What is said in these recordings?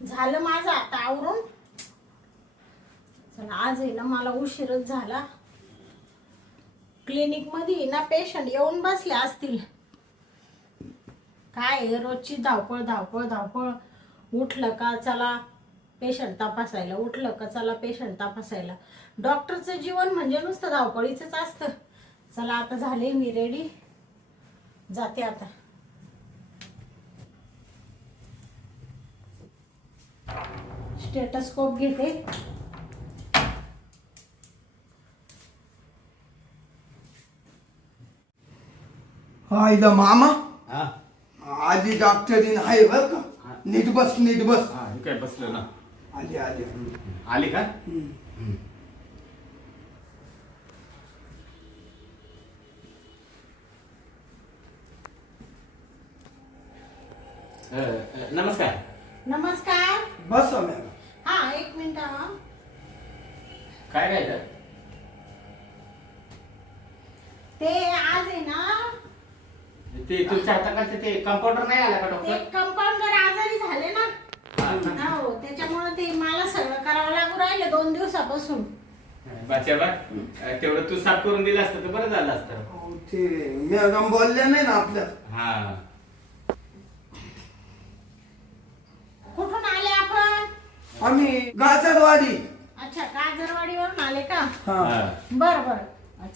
झालं माझं आता आवरून. चला आज आहे ना मला उशीरच झाला. क्लिनिक मध्ये ना पेशंट येऊन बसले असतील. काय रोजची धावपळ धावपळ धावपळ. उठलं का चला पेशंट तपासायला, उठलं का चला पेशंट तपासायला. डॉक्टरचं जीवन म्हणजे नुसतं धावपळीचंच असतं. चला आता झाले मी रेडी, जाते आता. स्टेटस्कोप घेते. हा इथं मामा हा आधी डॉक्टरीन आहे बर का. नीट बस नीट बस. हा हे काय बसलं ना. आली आली. आली का? नमस्कार. नमस्कार. बस मॅडम. हा एक मिनिट हा. काय राहिलं? ते आज आहे ना ते तुमच्या हाताकडचे ते कंपाऊंडर नाही आला का ते डॉक्टर? कंपाऊंडर आजारी झाले ना. हो त्याच्यामुळे ते मला सगळं करावं लागू राहिलं 2 दिवसापासून. बाच्याबा तेवढं तू साफ करून दिलं असतं तर बरं झालं असतं. अहो, ते मॅडम बोलल्या नाही ना आपल्या. हा कुठून आले आपण? आम्ही गाजरवाडी. अच्छा काजरवाडीवरून आले का? हा बर बर.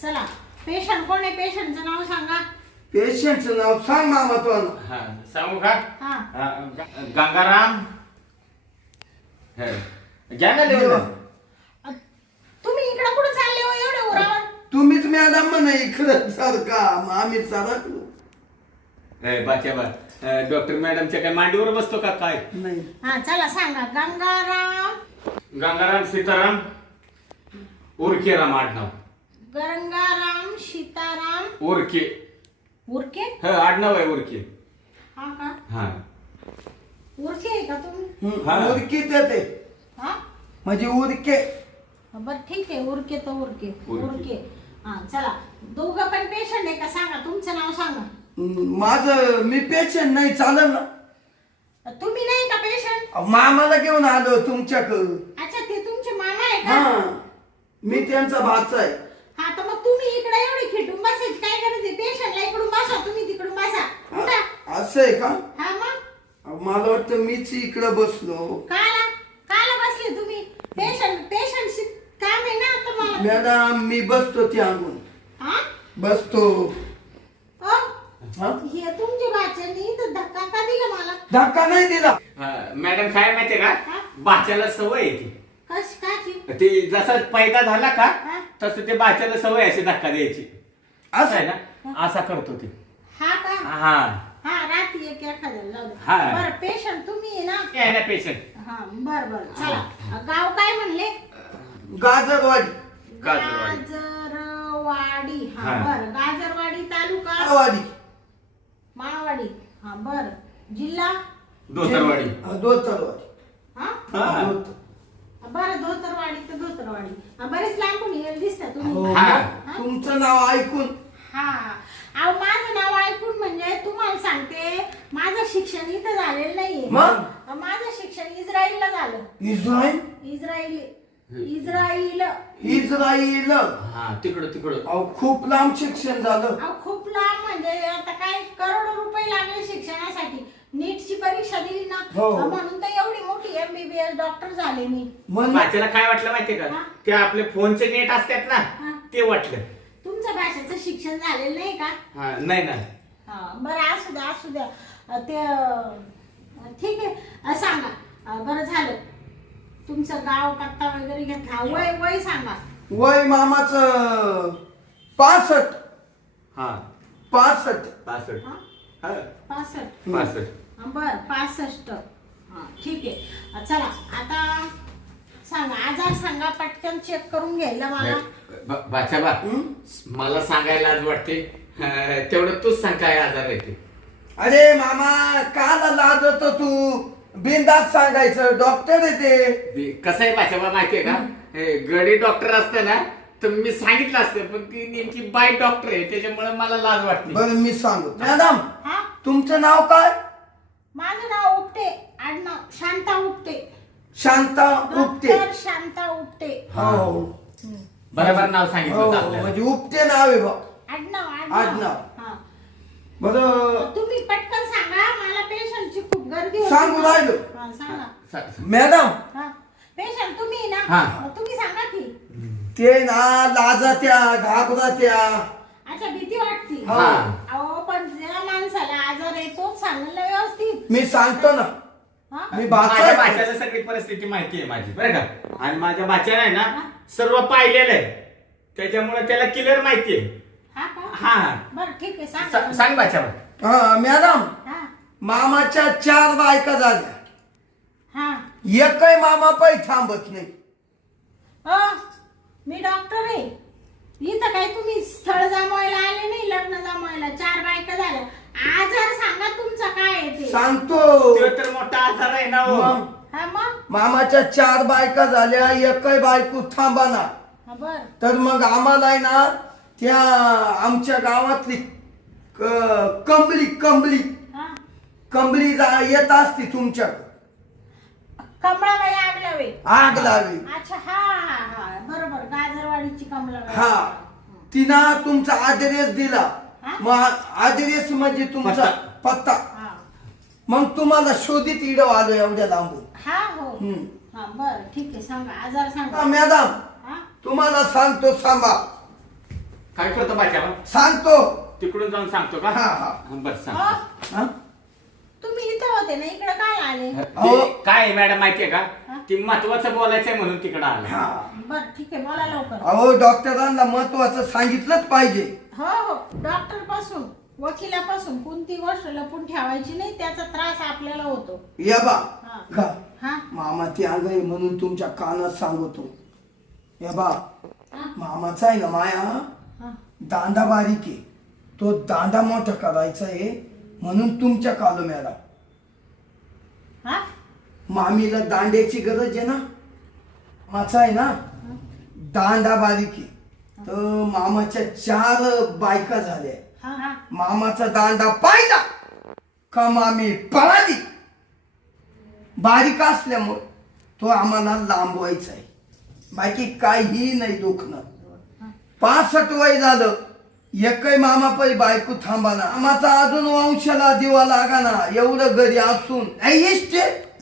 चला पेशंट कोण आहे? पेशंटचं नाव सांगा. पेशंटचं नाव सांग मामा तो. हा सांगू का? हा गंगाराम. घ्या ना लिहून. तुम्ही इकडे कुठे चालले हो एवढे उरावर? तुम्हीच मॅडम म्हणा इकडं सारखा मग आम्ही सरकलो. बाच्याबा डॉक्टर मॅडमच्या काय मांडीवर बसतो का काय? नाही हा चला सांगा. गंगाराम. गंगाराम सीताराम उरकेराम आडनाव. गंगाराम सीताराम उरके. उरके. आडनाव आहे उरके. हा का? हा उरके आहे का तुम्ही? हा. उरकीत येते हा म्हणजे उरके. बर ठीक आहे. उरके तर उरके. उरके. उरके. हा चला दोघं पण पेशंट आहे का? सांगा तुमचं नाव सांगा. माझं मी पेशंट नाही चालेल ना. तुम्ही नाही का पेशंट? मामाला घेऊन आलो तुमच्याकडं. अच्छा ते तुमचे मामा आहे का? हा मी त्यांचा भाचा आहे. हा तर मग तुम्ही इकडे एवढी खिटून बसायची काय गरज आहे? पेशंटला इकडून बसा, तुम्ही तिकडून बसा. उठा. असं आहे का? हा मग मला वाटतं मीच इकडं बसलो. काला काला बसले तुम्ही? पेशंट काम आहे ना तुम्हाला. मॅडम मी बसतो त्या अंगून हा बसतो. अ? हा? हे तुमच्या भाच्यानी तर धक्का का दिला मला? धक्का नाही दिला. मॅडम काय माहितीये का? हा? बाच्याला सवय आहे ती. कश काची? ते जसा पैदा झाला का हा? तसं ते बाच्याला सवय अशी धक्का द्यायची. असं आहे असं ना. असा करतो ते. हा का? हा हा रात्री एक एखाद्याला लावलं. हा. बरं पेशंट तुम्ही आहे ना? आहे ना पेशंट. हा बर बर चला. गाव काय म्हणले? गाजरवाडी. गाजरवाडी. गाजरवाडी. हा हा. बर. गाजरवाडी तालुका वाडी. माळवाडी. हा बर. जिल्हा धोतरवाडी. दोतरवाडी. हा हा. दोतर. बरं धोतरवाडी तर धोतरवाडी. बरेच लांबून येईल दिसता हो, तुम्ही. हा. हा? तुमचं नाव ऐकून हा अहो माझं नाव ऐकून म्हणजे तुम्हाला सांगते माझं शिक्षण इथं झालेलं नाहीये. मग? माझं शिक्षण इस्रायलला झालं. इस्रायल. इस्राईल. इस्रायल. हा तिकडं. अहो खूप लांब शिक्षण झालं. अहो खूप लांब म्हणजे आता काय करोडो रुपये लागले शिक्षणासाठी. नीटची परीक्षा दिली ना हो. म्हणून तर एवढी मोठी MBBS डॉक्टर झाले मी. म्हण बाच्याला काय वाटलं माहितीये का? हा. ते आपले फोनचे नेट असतात ना हा. ते वाटलं. तुमच्या भाषेचं शिक्षण झालेलं नाही का? हा नाही ना. बरं असू द्या ते ठीक आहे. सांगा बरं झालं. तुमचं गाव पत्ता वगैरे घेतला. वय सांगा. वय मामाचं 65. हा 65. 65. हा? हा 65. 65. बर 65. हा ठीक आहे. चला आता सांगा आजार सांगा पटकन चेक करून घ्यायला मला. बाच्याबा मला सांगायला आज वाटते. तेवढं तूच सांग काय आजार आहे ते. अरे मामा काला लाजतो तू. बिनधास्त सांगायचं. डॉक्टर आहे ते. कसं आहे बाच्याबा माहितीये का? गडी डॉक्टर असतं ना तर मी सांगितलं असतं पण ती नेमकी बाय डॉक्टर आहे त्याच्यामुळे मला लाज वाटते. बरं मी सांगू. मॅडम हा तुमचं नाव काय? माझं नाव उपटे. आडनाव शांता उपटे. शांता उपटे. डॉक्टर शांता उपटे. हो बरोबर नाव सांगितलं हो होतं आपल्याला. म्हणजे उपटे नाव आहे बा. आडनाव. आडनाव. हा. बरं तुम्ही पटकन सांगा, मला पेशंटची खूप गर्दी होती. सांगू राहिलो. हा, सांगा. मॅडम हा. पेशंट तुम्ही ना. हा. तुम्ही सांगा की. ते ना लाजात्या घाबरात्या. अच्छा, भीती वाटती. हा. अहो पण ज्या माणसाला आजार आहे तोच सांगायला व्यवस्थित. मी सांगतो ना. हा? मी माझ्या बाचा बाच्याला सगळी परिस्थिती माहिती आहे माझी बरं का. आणि माझ्या बाच्याला आहे ना सर्व पाहिलेलं आहे, त्याच्यामुळे त्याला क्लिअर माहिती आहे. हा का? हा. बरं ठीक आहे, सांगा. सांग बाच्यावर. हा मॅडम हा. मामाच्या 4 बायका झाल्या. हा. एकही मामा पायी थांबत नाही. मी डॉक्टर आहे. इथं काय तुम्ही स्थळ जमवायला आले नाही, लग्न जमवायला. 4 बायका झाल्या. आजार सांगा तुमचा काय आहे ते. सांगतो. तो तर मोठा आजार आहे ना हो. मग हा मग. मामाच्या 4 बायका झाल्या, एकही बायको थांबाना. हा बर. तर मग आम्हाला आहे ना त्या आमच्या गावातली कंबळी हा. येत असती तुमच्याकडे. कमळाबाई आगलावे. आग लावी. अच्छा, हा हा हा बरोबर, गाजरवाडीची कमळाबाई. हा तिनं तुमचा ऍड्रेस दिला. हा? मग ऍड्रेस म्हणजे तुमचा पत्ता. हा. मग तुम्हाला शोधित इडव आलो एवढ्या लांबून. हा हो. हम्म. हा बर ठीक आहे, सांगा आजार हा, सांगा. मॅडम हा? तुम्हाला सांगतो सांगा. काय करतो बाच्यावर? सांगतो. तिकडून जाऊन सांगतो का? हा, हा. बरं हो, सांग. हा? तुम्ही इथं होते ना, इकडे काय आले? अहो. ते काय आहे मॅडम माहितीये का, हा? की महत्वाचं बोलायचंय म्हणून तिकडं आलं. हा. बर ठीक आहे, बोला लवकर. अहो डॉक्टरांना महत्वाचं सांगितलंच पाहिजे. हो हो, डॉक्टर पासून वकिलापासून कोणती गोष्ट लपून ठेवायची नाही, त्याचा त्रास आपल्याला होतो. या बा हा. का हा? मामा ती अंग आहे म्हणून तुमच्या कानात सांगतो. या बा हा? मामाचा आहे ना माया हा. दांडा बारीक आहे, तो दांडा मोठा करायचा आहे म्हणून तुमच्या कालो मॅडम. हा? मामीला दांड्याची गरज आहे ना. माचा आहे ना दांडा बारीक आहे, तर मामाच्या 4 बायका झाल्या. हा? हा? मामाचा दांडा पाहिला का मामी पळाली. बारीक असल्यामुळे तो आम्हाला लांबवायचा आहे, बाकी काही नाही दुखणं. 65 वय झालं, एकही मामा पै बायको थांबाना. आम्हाचा अजून वंशाला दिवा लागाना. एवढं घरी असून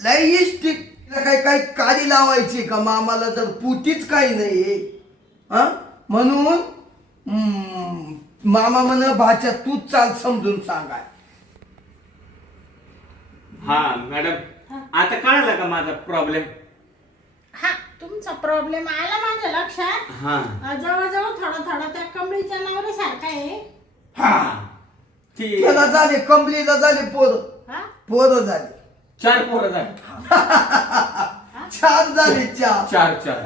लय इष्ट काही काडी लावायची का मामाला, जर पुटीच काही नाही हा म्हणून मामा म्हण भाच्या तूच चाल समजून सांगा. हा मॅडम, आता कळलं का माझा प्रॉब्लेम? हा, तुमचा प्रॉब्लेम आला माझ्या लक्षात. हा. जवळजवळ थोडा त्या कमळीच्या नवऱ्यासारखा आहे. हा ती त्याला झाले कंबलीला झाले हा? पोरं झाले. 4 पोरं झाली. 4 झाले 4. 4.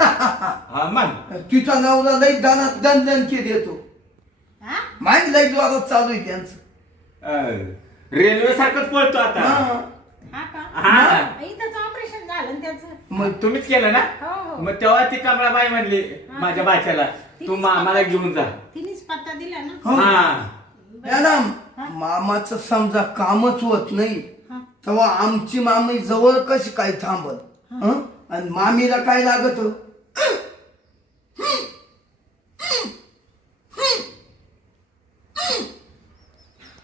हा मग तिचा नवरा लई दानात दणदण के देतो. हा? माहिती लई जोरात चालू आहे त्यांचं. रेल्वे सारखंच पळतो आता. हा. हा का? हा. इथंच ऑपरेशन झालं ना त्याचं. मग तुम्हीच केलं ना. हो हो. मग तेव्हा ती कमळाबाई म्हणली माझ्या बाच्याला, तू मामाला घेऊन जा. तिनेच पत्ता दिला ना. हो. हा. मॅडम मामाचं समजा कामच होत नाही, हा. तेव्हा आमची मामी जवळ कशी काय थांबत. हं? आणि मामीला काय लागत.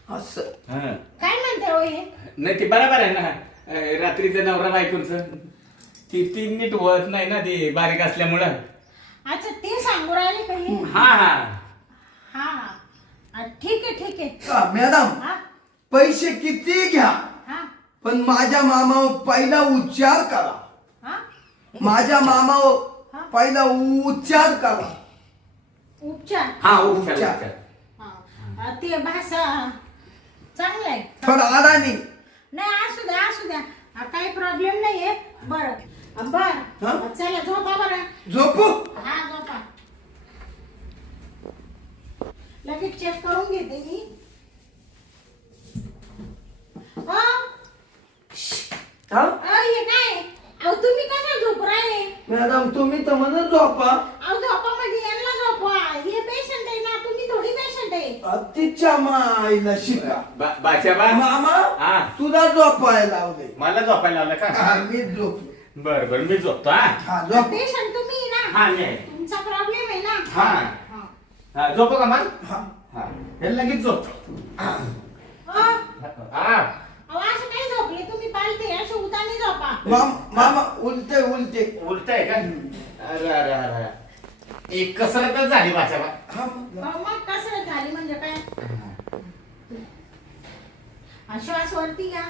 असं हा. काय म्हणते हो हे? नाही ती बरोबर आहे ना. रात्रीचं नवरा बायकोचं ती नीट होत नाही ना, ती बारीक असल्यामुळं. अच्छा, ते सांगू राहिले का हे? हा हा. हा हा. ठीक आहे ठीक आहे. का मॅडम हा? पैसे किती घ्या, हा? पण माझ्या मामावर पहिला उच्चार करा. हा? माझ्या मामावर पहिला उच्चार करा. उपचार. हा उपचार उपचार. उपचार. हा. ते भाषा चांगलं आहे. थोडा अडाणी. नाही, असू द्या असू द्या. काही प्रॉब्लेम नाहीये. बरं हा? बरं, चला झोपा बरं. झोपू. हा झोपा. लगेच चेक करून घेते मी. हा? हे काय? अहो तुम्ही कशा झोप राहिले? मॅडम तुम्ही तर म्हणत झोपा. अहो झोपा म्हणजे यांना झोपवा. हे पेशंट आहे ना, तुम्ही थोडी पेशंट आहे. तिच्या माईला शिका बाच्याबा मामा हा. तुला झोपायला लावले मला झोपायला लावलं का मी झोपलो बर बर मी झोपतो हा हा झोप पेशंट तुम्ही ना हा मी आहे. तुमचा प्रॉब्लेम आहे ना हा. हा. हा, झोपू का मग हा. हा हे लगेच झोपतो हा. हा अहो, असं काय झोपले तुम्ही पालते असे उतानी झोपा मामा उलटे उलटे उलट आहे का अरे अरे अरे एक कसरतच झाली बाच्याबा हा मग. अहो, मग कसरत झाली म्हणजे काय श्वास वरती घ्या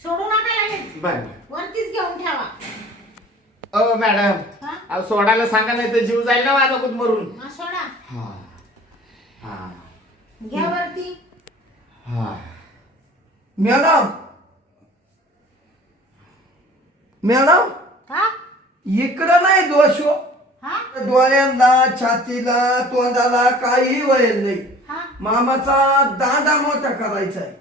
सोडू नका लागेल बर वरतीच घेऊन ठेवा ओ मॅडम हा? अहो, सोडायला सांगा नाही तर जीव जाईल ना माझा कुठ मरून हा, सोडा हा हा घ्या वरती हा मॅडम मॅडम हा इकडं नाही दोष हो. हा डोळ्यांना छातीला तोंडाला काही वयल नाही हा मामाचा दांडा मोठा करायचा आहे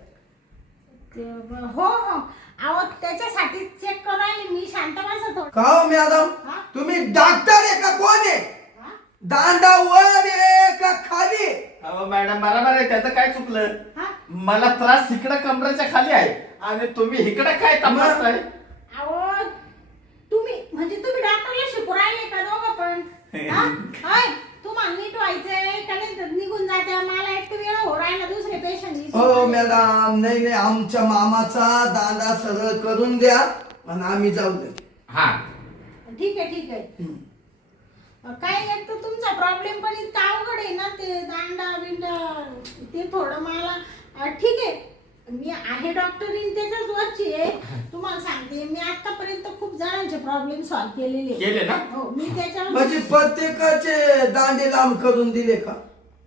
हो हो अहो त्याच्यासाठी चेक करून राहिले मी शांत बसत होतो का हो मॅडम हा? तुम्ही डॉक्टर आहे का कोण आहे हा? दांडा वर आहे का खाली अहो मॅडम बरोबर आहे त्याचं काय चुकलं हा? मला त्रास इकडं कमराच्या खाली आहे आणि तुम्ही इकडं काय तपासताय अहो तुम्ही म्हणजे तुम्ही डॉक्टरला शिकू राहिले का दोघं पण हा? होय तुम्हाला नीट व्हायचंय का नाही तर निघून जाते मला एक वेळ हो राहिला दुसरे पेशंट हो मॅडम नाही नाही आमच्या मामाचा दांडा सरळ करून द्या आणि आम्ही जाऊ दे हा ठीक आहे काय एक तर तुमचा प्रॉब्लेम पण इतका अवघड आहे ना ते दांडा बिंडा ते थोडं मला ठीक आहे मी आहे डॉक्टरीन त्याच्याच वरची आहे तुम्हाला सांगते मी आतापर्यंत खूप जणांचे प्रॉब्लेम सॉल्व्ह केलेले केले ना हो मी त्याच्यावर म्हणजे प्रत्येकाचे दांडे लांब करून दिले का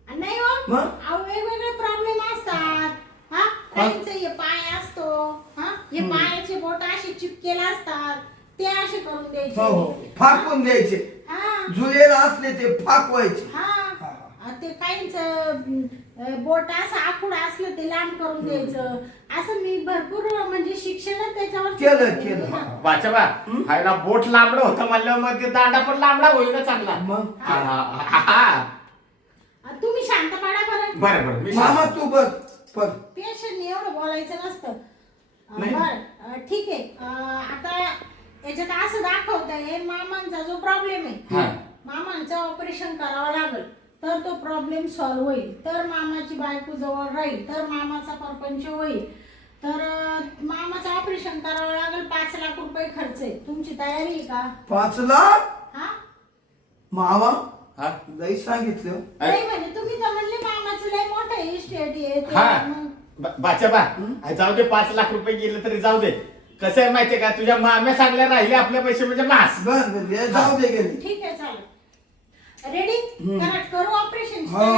नाही हो मग? अहो वेगवेगळे प्रॉब्लेम असतात हा काहींचे हे पाय असतो हा हे पायाचे बोट असे चिपकेले असतात ते असे करून हो द्यायचे हो फाकून द्यायचे हा जुलेला असले ते फाकवायचे हा ते काहींच बोट असं आखूड असलं ते लांब करून द्यायचं असं मी भरपूर म्हणजे शिक्षण त्याच्यावर केलं. वाचबा हायला बोट लांबडं होतं म्हणल्यावर मग ते दांडा पण लांबडा होईल ना चांगला मग हा, हा, हा. तुम्ही शांत पडा बरं बरं बरं मी मामा तू बघ पर पेशंट एवढं बोलायचं नसतं नाही. बर ठीक आहे आता याच्यात असं दाखवतंय मामांचा जो प्रॉब्लेम हा. आहे मामांचं ऑपरेशन करावं लागेल तर तो प्रॉब्लेम सॉल्व्ह होईल तर मामाची बायको जवळ राहील तर मामाचा परपंच होईल तर मामाचं ऑपरेशन करावं लागेल 5 लाख रुपये खर्च आहे तुमची तयारी आहे का 5 लाख हा मामा हा? लई सांगितलं नाही म्हणजे तुम्ही तर म्हणले मामाचं लय मोठं इस्टेट आहे ते हा मग बाच्याबा जाऊ दे 5 लाख रुपये गेले तरी जाऊ दे कसं आहे माहितीये का तुझ्या माम्या चांगल्या राहिले आपल्या पैसे म्हणजे मास बर जाऊ दे गेली ठीक आहे चालेल रेडी करू ऑपरेशन हो.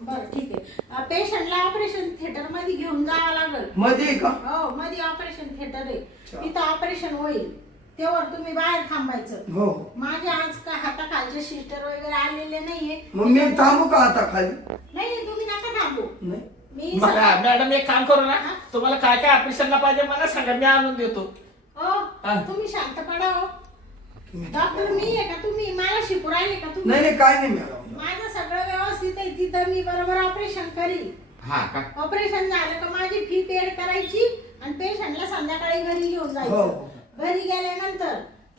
बरं ठीक आहे पेशंटला ऑपरेशन थिएटर मध्ये घेऊन जावं लागेल मध्ये का हो मध्ये ऑपरेशन थिएटर आहे तिथं ऑपरेशन होईल तेव्हा तुम्ही बाहेर थांबायचं हो माझे आज का हाताखालचे सिस्टर वगैरे आलेले नाहीये मग मी थांबू का आता खाली नाही तुम्ही नका थांबू नाही मी मॅडम एक काम करू ना तुम्हाला काय काय ऑपरेशनला पाहिजे मला सांगा मी आणून देतो तुम्ही शांत पडा हो डॉक्टर मी आहे का तुम्ही मला शिकू राहिले का तुम्ही नाही काय नाही मॅडम माझं सगळं व्यवस्थित आहे तिथं मी बरोबर ऑपरेशन करीन हा का ऑपरेशन झालं का माझी फी पेड करायची आणि पेशंटला संध्याकाळी घरी घेऊन हो. जायचं घरी गेल्यानंतर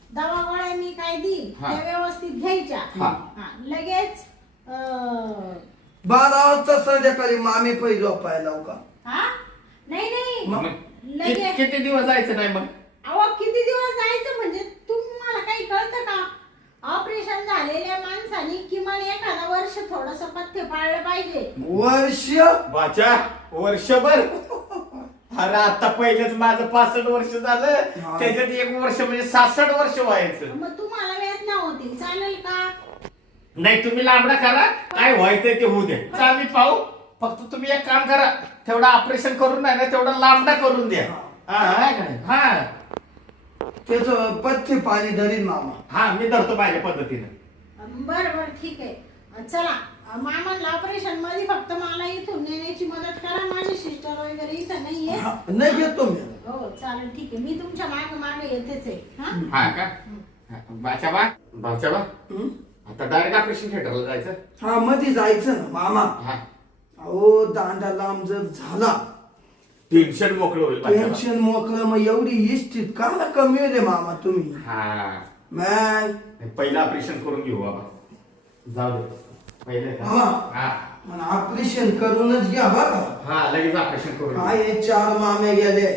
दवा गोळ्या मी काय देईन हा. त्या व्यवस्थित घ्यायच्या हा. लगेच 12 वाजता संध्याकाळी मामी पै झोपायला लावू का हा नाही मग लगेच किती दिवस जायचं नाही मग अहो किती दिवस जायचं म्हणजे तुम्हाला काही कळतं का ऑपरेशन झालेल्या माणसाने किमान एखादा वर्ष थोडस पथ्य पाळलं पाहिजे वर्ष वाचा वर्षभर अरे आता पहिलेच माझं 65 वर्ष झालं हा. त्याच्यात 1 वर्ष म्हणजे 66 वर्ष व्हायचं मग तुम्हाला वेदना होतील चालेल का नाही तुम्ही लांबडा करा काय व्हायचंय ते होऊ द्या आम्ही पाहू फक्त तुम्ही एक काम करा तेवढं ऑपरेशन करून नाही ना तेवढं लांबडा करून द्या हा त्याच पथ्य पाणी धरीन मामा हा मी धरतो माझ्या पद्धतीने बरं ठीक आहे चला मामाला ऑपरेशन मध्ये फक्त मला इथून नेण्याची मदत करा माझे सिस्टर वगैरे इथं नाहीये हा, नाही घेतो मी हो चालेल ठीक आहे मी तुमच्या मागे मागे येतेच आहे हा हा का बाचाबा हं? आता डायरेक्ट ऑपरेशन थिएटरला जायचं. हा मध्ये जायचं ना मामा. हा अहो दांडा लांब जर झाला टेन्शन मोकळं होईल बाच्याबा. टेन्शन मोकळं मग एवढी इष्टित का ना कमी होते मामा तुम्ही. हा मग पहिलं ऑपरेशन करून घेऊ बाबा. जाऊ दे पहिले का? मामा हा ऑपरेशन करूनच घ्या बघा. हा लगेच ऑपरेशन करून घेऊ. काय हे 4 मामे गेले.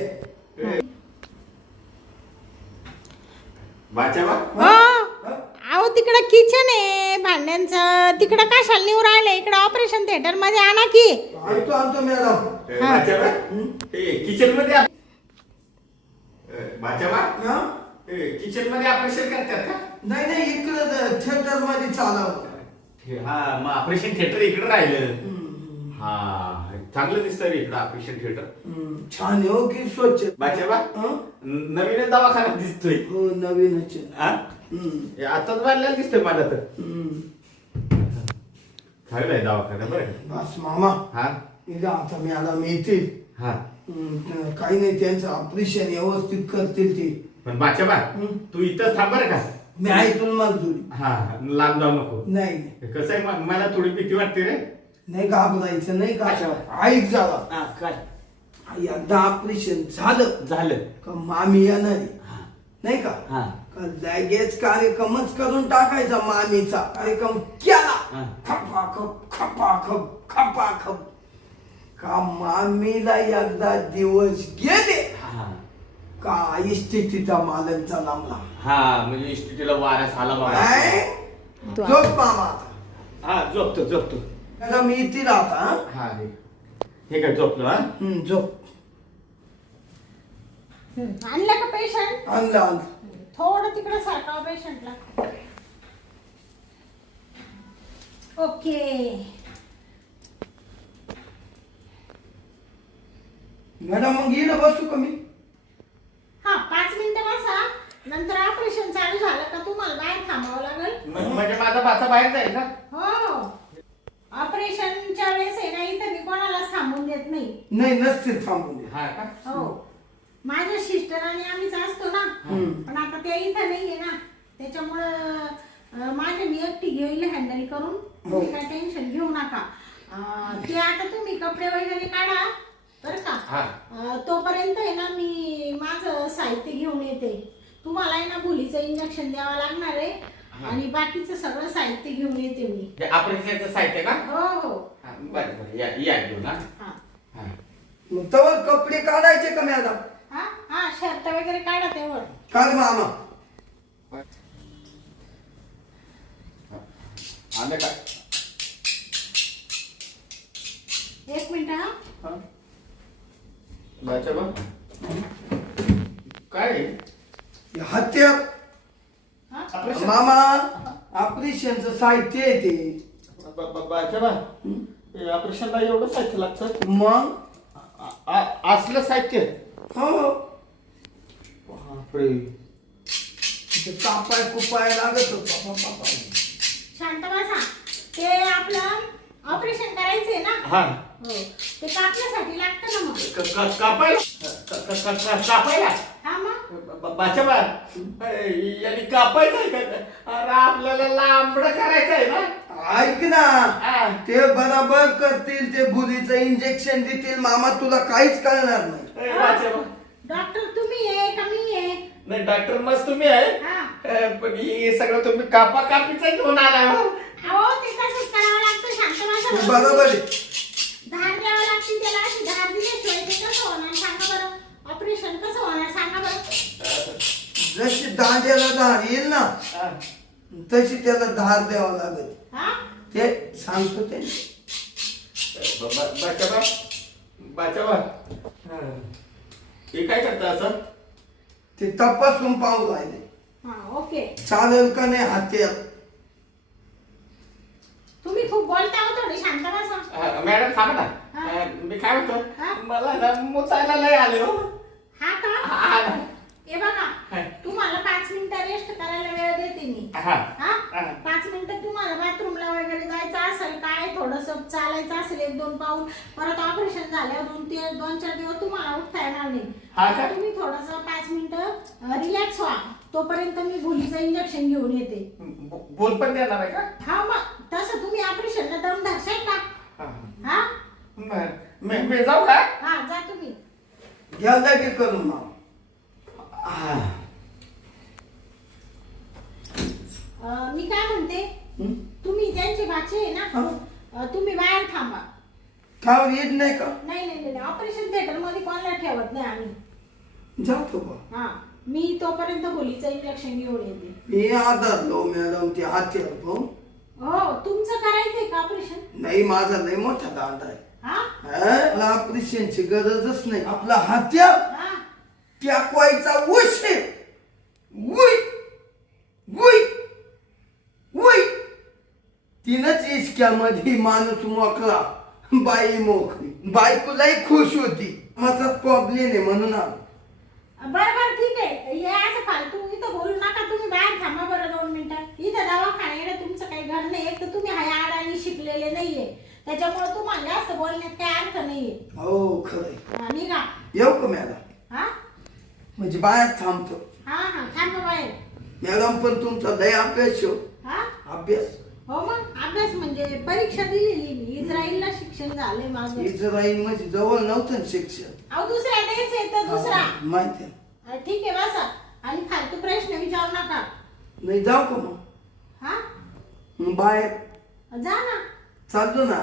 बाच्याबा अहो तिकडं किचन आहे भांड्यांचं, तिकडं कशाला निवड राहिले, इकडं ऑपरेशन थिएटर मध्ये आणा की. आणतो मॅडम. बाच्याबा किचन मध्ये बाच्याबा हा? किचन मध्ये ऑपरेशन करतात का? नाही इकडं थिएटर मध्ये चालवलं. हा मग ऑपरेशन थिएटर इकडे राहिलं. हा चांगलं दिसतं रे इकडं ऑपरेशन थिएटर. छान आहे हो की स्वच्छ. बाच्याबा हं? नवीन दवाखाना दिसतोय. हो नवीनच आहे. हा? हे आताच बांधलेला दिसतोय मला तर. चांगलं आहे दवाखाना बरं का? बस मामा हा इथं आता मॅडम येतील. हा काही नाही त्यांचं ऑपरेशन व्यवस्थित करतील ते. पण बाच्याबा तू इथंच थांब बरं का? मी आहे तुम्हाला थोडी. हा लांब जाऊ नको. नाही कसं आहे मला थोडी भीती वाटते रे. नाही घाबरायचं नाही का. अच्छा. ऐक झाला काय एकदा ऑपरेशन झालं झालं का मामी येणार आहे. नाही का हा का लगेच कार्यक्रमच करून टाकायचा मामीचा. कार्यक्रम केला हा. खपाखप का मामीला एकदा दिवस गेले हा का इस्थितीचा मालकचा लांबला. हा म्हणजे इस्टिटीला वाऱ्यास आला बघा. काय? झोप मामा आता. हा झोपतो. त्याला मी इथे राहता. हा हे काय झोपलो हा. झोप. आणलं का पेशंट? आणलं. थोडं तिकडे सारखा पेशंटला. ओके मॅडम मग येईल बसू कमी. हा 5 मिनिटं बसा, नंतर ऑपरेशन चालू झालं का तुम्हाला बाहेर थांबावं लागेल. म्हणजे माझा बाचा बाहेर जाईल का? हो ऑपरेशनच्या वेळेस आहे ना, इथं मी कोणालाच थांबून देत नाही. नाही नसते थांबून दे. हा का? हो माझ्या सिस्टर आणि आम्हीच असतो ना. पण आता त्या इथं नाहीये ना, त्याच्यामुळं माझ्या मी एकटी घेईल हँडल करून. तुम्ही काय टेन्शन घेऊ नका. ते आता तुम्ही कपडे वगैरे काढा बर का. तोपर्यंत आहे ना मी माझं साहित्य घेऊन येते. तुम्हाला आहे ना भुलीचं इंजेक्शन द्यावं लागणार आहे आणि बाकीचं सगळं साहित्य घेऊन येते मी. ऑपरेशनचं साहित्य का? हो बरं या घेऊन. हा मग तवर कपडे काढायचे का मॅडम. हा शर्ट वगैरे काढा तेवढं. काढ मामा. आलं काय? 1 मिनिट हा. बाच्याबा काय हत्या ऑपरेशन? मामा ऑपरेशनचं साहित्य आहे ते. बाच्याबा ऑपरेशनला एवढं साहित्य लागतं? मग असलं साहित्य? हो बापरे. कापाय कुपाय लागत होता. शांत बसा. ते आपलं ऑपरेशन करायचंय ना. हा हो ते कापण्यासाठी लागतं ना मग. कापायला? हा मग बाच्याबा यांनी कापायचं आहे का? अरे आपल्याला लांबड करायचं आहे ना. ऐक ना ते बरोबर करतील. ते बुलीचं इंजेक्शन देतील मामा. तुला काहीच कळणार नाही. बाच्याबा डॉक्टर तुम्ही आहे का मी आहे? नाही डॉक्टर मस्त तुम्ही आहे. पण हे सगळं तुम्ही कापाकापीचं घेऊन आला. अहो ते तसंच करावं लागतं. शांत तू बसा. बरोबर आहे. धार द्यावं लागते त्याला. अशी धार दिल्याशिवाय ते कसं होणार सांगा बरं. ऑपरेशन कसं होणार सांगा बरं. जशी दांड्याला धार येईल ना तशी त्याला धार द्यावा लागेल. हा ते सांगतो ते. बाच्याबा हे काय करता असं? ते तपासून पाहू राहिले हा ओके. चालेल का नाही हत्या. तुम्ही खूप बोलता हो. थोडी शांत बसा. मॅडम थांबा ना. मी काय म्हणतो मला ना मुतायला लय आले हो. हा का? हा ना. हे बघा तुम्हाला 5 मिनिटं रेस्ट करायला वेळ देते मी. हा हा 5 मिनिटं तुम्हाला बाथरूमला वगैरे जायचं असेल काय थोडं थोडस चालायचं असेल 1-2 पाऊल, परत ऑपरेशन झाल्यावर 2-4 दिवस तुम्हाला उठता येणार नाही. हा आता का? तुम्ही थोडस 5 मिनिटं रिलॅक्स व्हा, तोपर्यंत मी भुलीचं इंजेक्शन घेऊन येते. बोल पण देणार आहे का? हा मग तसं तुम्ही ऑपरेशनला दम धरशाल का? हा. हा बरं. मी जाऊ का? हा जा तुम्ही. घ्या लगेच करून मामा. मी काय म्हणते, हं? तुम्ही त्यांची भाची आहे ना, तुम्ही बाहेर थांबा. खावर येत नाही का? नाही ऑपरेशन थिएटर मध्ये कोणाला ठेवत नाही आम्ही. जातो बा. हा मी तोपर्यंत भुलीचं इंजेक्शन घेऊन येते. मी आदरलो मॅडम ते हात्यावर पाहून. हो तुमचं करायचंय का ऑपरेशन? नाही माझा लय मोठा दांडा आहे. हा मला ऑपरेशनची गरजच नाही. आपला हात्यार हा टाकवायचा उशीर. उई उई उई तीनच इश्क्यामध्ये माणूस मोकळा, बाई मोकळी. बायकोलाही खुश होती. माझा प्रॉब्लेम आहे म्हणून आलो. बरं ठीक आहे. हे असं फालतू इथं बोलू नका. तुम्ही बाहेर थांबा बरं 2 मिनिटं. इथं दवाखान्याकडे तुमचं काही घर नाही. एक तर तुम्ही हाय आडानी शिकलेले नाहीये, त्याच्यामुळे तुम्हाला जास्त बोलण्यात काही अर्थ नाहीये. हो खरंय. निघा. येऊ का मॅडम? हा म्हणजे बाहेर थांबतो. हा थांबा बाहेर. मॅडम पण तुमचा लय अभ्यास हो. हा अभ्यास हो मग अभ्यास म्हणजे परीक्षा दिलेली मी. इस्रायलला शिक्षण झालंय माझं. इस्राईल म्हणजे जवळ नव्हतं ना शिक्षण. अहो दुसऱ्या देश आहे तर दुसरा. माहिती आहे. ठीक आहे बसा. आणि फालतू प्रश्न विचारू नका. नाही जाऊ का मग? हा मग बाहेर जा ना. चाललो ना.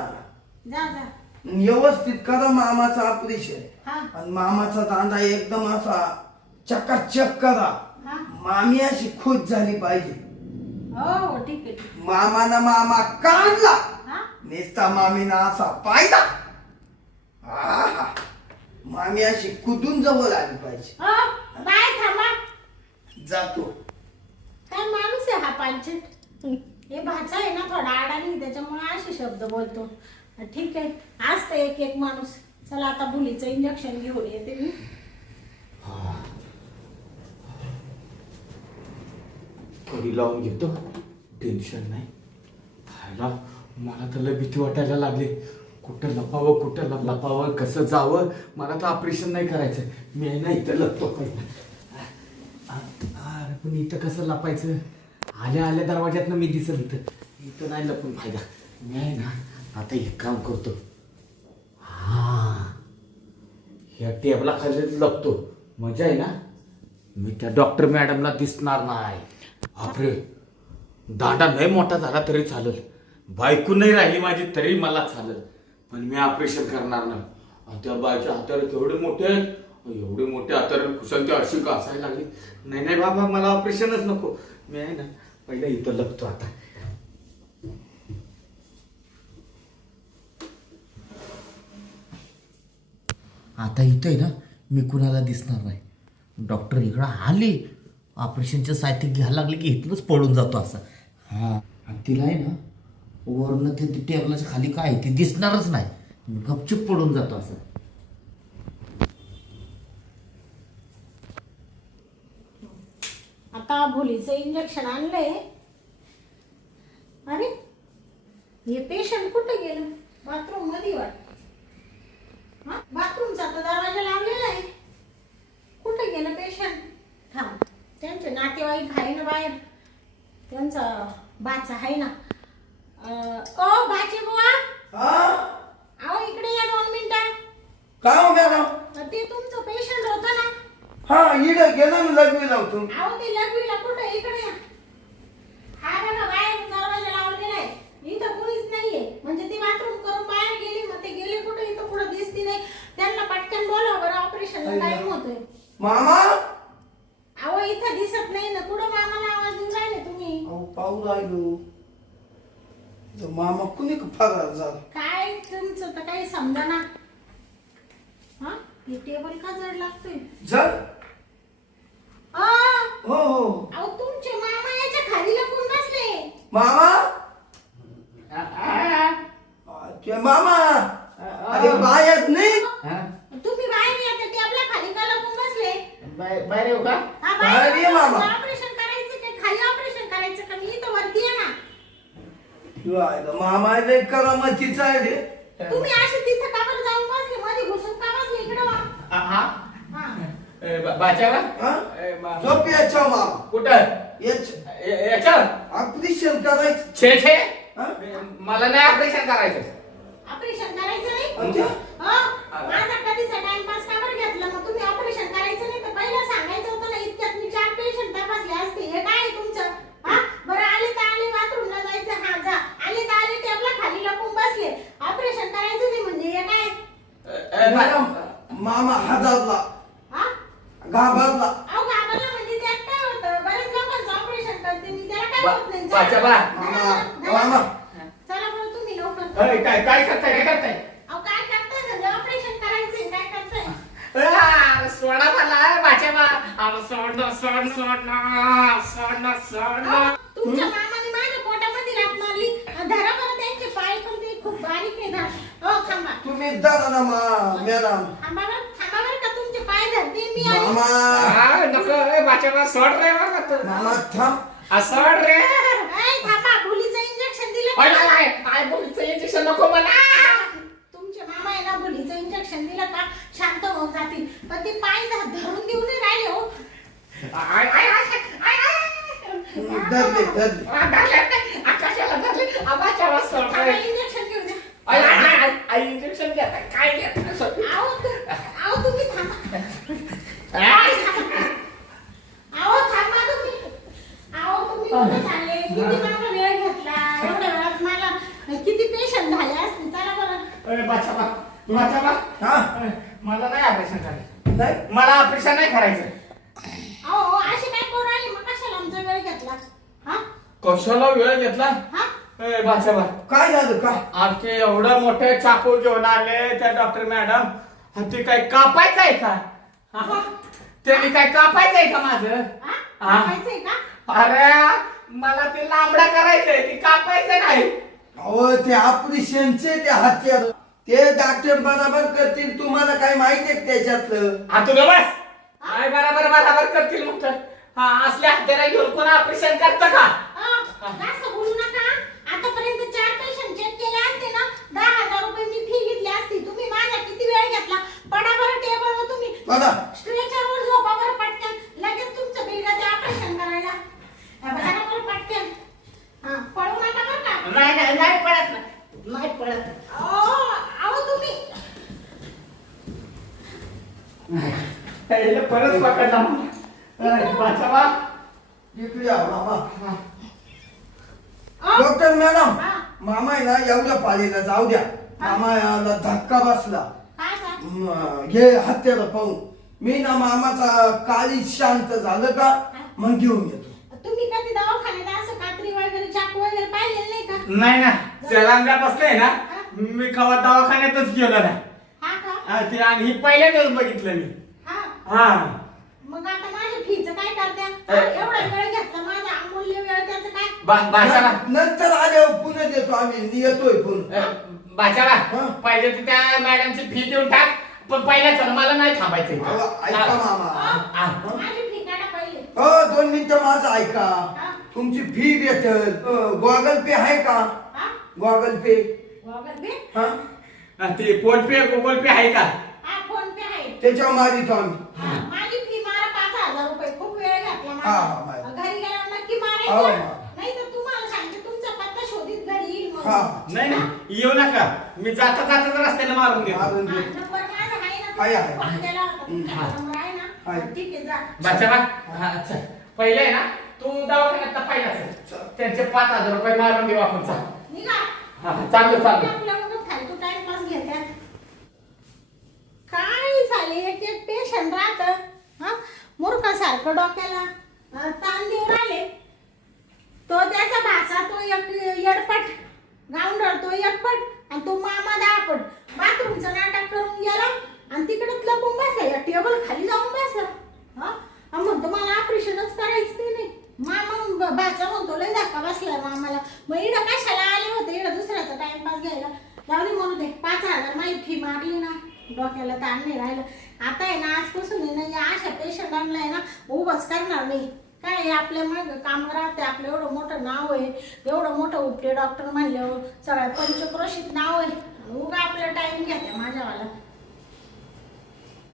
जा जा. व्यवस्थित करा मामाचं ऑपरेशन. हा आणि मामाचा दांडा एकदम असा चकाचक करा. हा मामी अशी खुश झाली पाहिजे. हो ठीक आहे. मामाना मामा काढला, हा नेसता मामीना असा पाहिला. आहा. मामी अशी कुदून जवळ आली पाहिजे. हो बाय थांबा. जातो. काय माणूस आहे हा पांचट. हे भाचा आहे ना थोडा अडाणी, त्याच्यामुळे असे शब्द बोलतो. ठीक आहे असतं एक माणूस. चला आता भुलीचं इंजेक्शन घेऊन येते मी. कडी लावून घेतो, टेन्शन नाही. खायला मला तर लय भीती वाटायला लागली. कुठं लपावं कसं जावं. मला तर ऑपरेशन नाही करायचं. मी आहे ना इथं लपतो. अरे पण इथं कसं लपायचं? आल्या दरवाज्यातनं मी दिसत इथं नाही लपून फायदा. मी आहे ना आता एक काम करतो. ह्या टेबला खाली लपतो. मजा आहे ना. मी त्या डॉक्टर मॅडमला दिसणार नाही. बापरे दांडा नाही मोठा झाला तरी चालेल. बायको नाही राहिली माझी तरी मला चालेल. पण मी ऑपरेशन करणार नाही. त्या बायच्या हातावर एवढे मोठे हातावर कुशल ती अशी का असायला लागली. नाही बाबा मला ऑपरेशनच नको. मी आहे ना पहिला इथं लपतो. आता इथं आहे ना मी कुणाला दिसणार नाही. डॉक्टर इकडं आले ऑपरेशनचं साहित्य घ्यायला लागले की इथूनच पळून जातो असं. हा आणि तिला आहे ना वरनं ते टेबलाच्या खाली काय ते दिसणारच नाही. गपचूप पळून जातो असं. आता भुलीचं इंजेक्शन आणलंय. अरे हे पेशंट कुठे गेलं? बाथरूम मध्ये वाटत. हा बाथरूमचा तर दरवाजा लावलेला आहे. कुठे गेलं पेशंट? थांब त्यांचे नातेवाईक आहे ना बाहेर. त्यांचा बाचा आहे ना. ओ बाची बुवा अहो इकडे या 2 मिनिटं. का हो मॅडम? ते तुमचं पेशंट होतं ना. हा इकडे गेला मी लग्न लावतो. अहो ते लघवीला कुठे इकडे या. हा बघा बाहेर दरवाजा लावलेला आहे. इथं कुणीच नाहीये. म्हणजे ती बाथरूम करून बाहेर गेली. मग ते गेले कुठे? इथं कुठं दिसती नाही. त्यांना पटकन बोलाव बरं. ऑपरेशनला टाइम होतोय. मामा अहो इथं दिसत नाही ना. कुठं मामाला आवाज देऊन राहिले तुम्ही? अहो पाहू राहिलो. तो मामा कुणी फरार झाला. काय तुमचं तर काही समजा ना. हा हे टेबल का जड लागतोय? जड हो हो. अहो तुमचे मामा याच्या खाली लपून बसले. मामा ते मामा अरे बाहेर नाही. तुम्ही बाहेर या. त्या टेबला खाली का लपून बसले? बाहेर येऊ का? हा बाहेर ये मामा. ऑपरेशन करायचं काय? खाली ऑपरेशन करायचं का? मी इथं वरती आहे ना. मामा लय करामतीचा आहे रे. तुम्ही असे तिथं का बरं जाऊन बसले मध्ये घुसून का बसले इकडं वा? हा हा. बाच्याला हा? झोप याच्या मामा कुठं याच्यावर ऑपरेशन करायचं. छे छे हा? मला नाही ऑपरेशन करायचं. ऑपरेशन करायचं नाही म्हणजे? हो? माझा कधीचा टाइमपास का बरं घेतला मग तुम्ही ऑपरेशन करायचं नाही तर पहिलं सांगायचं होतं ना इतक्यात मी 4 पेशंट तपासले असते हे काय आहे तुमचं हा बरं आले तर आले बाथरूमला जायचं हा जा आले तर आले टेबला खाली लपून बसले ऑपरेशन करायचं नाही म्हणजे हे काय मॅडम मामा हादरला हा घाबरला. अहो घाबरला म्हणजे त्यात काय होतं बरेच लोकांचं ऑपरेशन करते मी त्याला काय होत नाही बाच्या बा. मामा चला बरं तुम्ही लवकर काय काय करताय काय करताय अहो काय करताय म्हणजे ऑपरेशन करायचंय काय करताय सोडा मला बाच्या बा. सोड तुमच्या मामाने माझ्या पोटामध्ये लात मारली धरा बरं त्यांचे पाय पण ते खूप बारीक आहे ना हो थांबा तुम्ही धरा ना मॅडम. थांबा बरं का तुमचे पाय धरते मी आणि- मामा नको बाच्या बा सोड रे मामा थांब. सोड रे ऐ, थांबा भुलीचं इंजेक्शन दिलं का? काय बोलचं इंजेक्शन नको मला. तुमचे मामा आहे ना भुलीचं इंजेक्शन दिलं का शांत होऊन जातील पण ते पाय धरून देऊ नाही राहिले हो धरले धरले. आकाशाला धरले बाच्या बा सोड थांबा रे. इंजेक्शन घेऊ द्या इंजेक्शन घ्या काय घ्या आहो तुम्ही थांबा तुम्ही कुठं चालले किती माझा वेळ घेतला एवढ्या वेळात मला किती पेशंट झाले असते चला बरं हा मला नाही ऑपरेशन करायचं. नाही मला ऑपरेशन नाही करायचं. अहो असे काय करू राहिले मग कशाला आमचा वेळ घेतला हा कशाला वेळ घेतला हा बाच्या काय झालं का आमचे एवढं मोठे चाकू घेऊन आले त्या डॉक्टर मॅडम ते काय कापायचं आहे का त्यांनी काय कापायचं आहे का माझं हा खायचंय का अरे मला ते लांबडा करायचंय ते कापायचं नाही. अहो ते ऑपरेशनचे ते हत्यार ते डॉक्टर बराबर करतील तुम्हाला काय माहिती आहे त्याच्यातलं. हा तुला बस काय बराबर करतील मग तर असल्या हत्यारा घेऊन कोण ऑपरेशन करतं का. जास्त बोलू नका आतापर्यंत 4 पेशंट चेक केले असते ना 10,000 रुपये मी फी घेतली असती तुम्ही माझा किती वेळ घेतला पडा बरं टेबलवर तुम्ही बघा स्ट्रेचरवर झोपा बरं पटकन लगेच तुमचं बिलगा ते ऑपरेशन करायला बघा बरं पटकन हा पळू नका बरं का नाही पडत अहो तुम्ही परत पकडला बाचावा. इकडे या मामा. डॉक्टर मॅडम हा. मामा आहे ना एवढ्या पाळीला जाऊ द्या. मामा याला धक्का बसला काय का हे हत्यार पाहून मी ना मामाचा काळी शांत झालं का मग घेऊन येतो. तुम्ही कधी दवाखान्यात असं कात्री वगैरे चाकू वगैरे पाहिलेलं नाही का नाही ना चलांगा बसले ना मी कवा दवाखान्यातच गेलो ना हा का ते आणि ही पहिल्यांदाच बघितलं मी. हा हा मग आता माझ्या फीचं काय करत्या एवढा वेळ घेतला माझा अमूल्य वेळ त्याचं काय बाचाला नंतर आल्यावर पुन्हा देतो आम्ही येतोय पुन्हा. बाचाला हा. पाहिजे तर त्या मॅडमची फी देऊन टाक पण पहिल्याच मला नाही थांबायचं. अहो, ऐका मामा. माझी फी काढा पहिले हो 2 मिनिटं माझं ऐका. हा. तुमची फी भेटल. गॉगल पे आहे का हा गॉगल पे. गॉगल पे हा ते फोन पे गुगल पे आहे का. हा फोन पे आहे त्याच्यावर मारितो आम्ही. हा, माझी फी मारा 5,000 रुपये खूप वेळ घातला हा, माझा मारा. घरी गेल्यावर नक्की हो, मारायचं मारा. नाही तर तुम्हाला सांगते तुमचा पत्ता शोधित घरी येईल मग हा नाही येऊ नका मी जाता जाताच रस्त्याने मारून देतो. मारून हा, देतो. नंबर माझा आहे ना आहे, आहे. तुम्ही फोन केला होता तुमचा हा. नंबर आहे ना आहे. ठीक आहे जा बाचाला अच्छा पहिले आहे ना तू दवाखान्यात पहिला चल. त्यांचे 5,000 रुपये मारून देऊ आपण चाल. निघा चाललो आपल्या मग फालतू टाइमपास घेत्या काय झाले एक पेशंट राहत हा मूर्खासारखं डोक्याला ताण देऊन आले तो त्याचा भासा तो एक येडपट गावंडळ तो एकपट आणि तो मामा दापट बाथरूमचं नाटक करून गेला आणि तिकडे लपून बसला या टेबल खाली जाऊन बसला हा आणि म्हणतो मला ऑपरेशनच करायचं नाही मामा भाचा म्हणतो लय धक्का बसलाय मामाला मग इकडं कशाला आले होते इकडं दुसऱ्याचा टाइमपास घ्यायला जाऊ दे म्हणू दे 5,000 माझी फी मारली ना डोक्याला ताण नाही राहिलं आता आहे ना आजपासून आहे ना या अशा पेशंटांना आहे ना उभंच करणार नाही काय आहे, आपल्या माग काम राहते, आपलं एवढं मोठं नाव आहे, एवढं मोठं उपटे डॉक्टर म्हणल्यावर सगळ्या पंचक्रोशीत नाव आहे. उगा आपला टाइम घ्या माझ्यावाला.